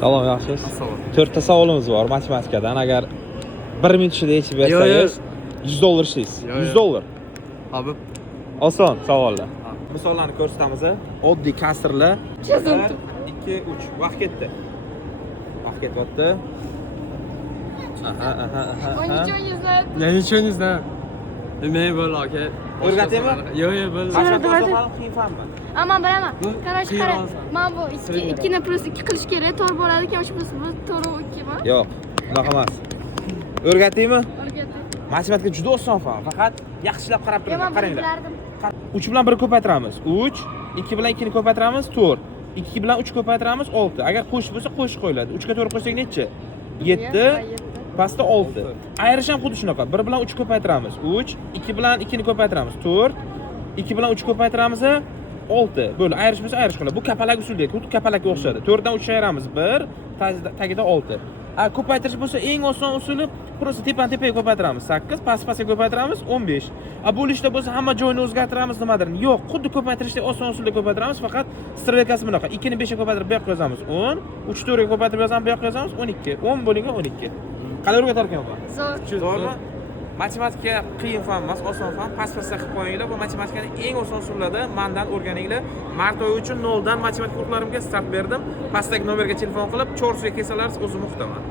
Salom, yaxshisiz? Assalom. 4 ta savolimiz bor matematikadan. Agar 1 minut ichida yechib bersangiz, $100 ishlaysiz. $100. Abi. Oson savollar. Misollarni ko'rsatamiz. Oddiy kasrlar. 1, 2, 3. Vaqt ketdi. Vaqt ketyapti. Neçe yüzler? Yemeği böyle aka. O'rgataymi? Yo'q, bo'ldi. Qiyin fanmi? Ama bilaman. Qarashib qara. qiyin Mana bu 2 ni plus 2 qilish kerak. To'g'ri bo'ladi ekan, o'sha plus 2 mi? Yo'q, bunaqa emas. O'rgataymi? O'rgatdim. Matematika juda oson fan. Faqat yaxshilab qarab turing. Men Qaranglar. bilardim. 3 bilan 1 ko'paytiramiz. 3, 2 bilan 2 ni ko'paytiramiz 4. 2 bilan 3 ko'paytiramiz 6. Agar qo'shib bo'lsa qo'shib qo'yiladi. 3 ga 4 qo'shsak necha? 7. Pastda 6. Ayirish ham xuddi shunaqa. 1 bilan 3 ko'paytiramiz 3, 2 bilan 2 ni ko'paytiramiz 4, 2 bilan 3 ko'paytiramiz 6. Bo'ldi, ayirish bo'lsa ayirish qiladi. Bu kapalak usulda, xuddi kapalakka o'xshadi. 4 dan 3 ayiramiz 1, tagida 6. Ko'paytirish bo'lsa eng oson usuli просто tepaga ko'paytiramiz 8, pastga ko'paytiramiz 15. Bo'lishda bo'lsa hamma joyini o'zgartiramiz nimadir. Yo'q, xuddi ko'paytirishda oson usulda ko'paytiramiz, faqat strelkasi bunaqa. 2 ni 5 ga ko'paytirib bu yoqqa yozamiz 10, 3 4 ga ko'paytirib yozamiz bu yoqqa yozamiz 12. 10 bo'lingan 12. Qanday o'rgatar ekan bu? Zo'rmi? Matematika qiyin fan emas, oson fan. Past-pastda qilib qo'yinglar. Bu matematikaning eng oson usullari. Mendan o'rganinglar. Mart oyi uchun 0 dan matematika kurslarimga start berdim. Pastdagi nomerga telefon qilib, chorsuga kelsalar o'zim o'qitaman.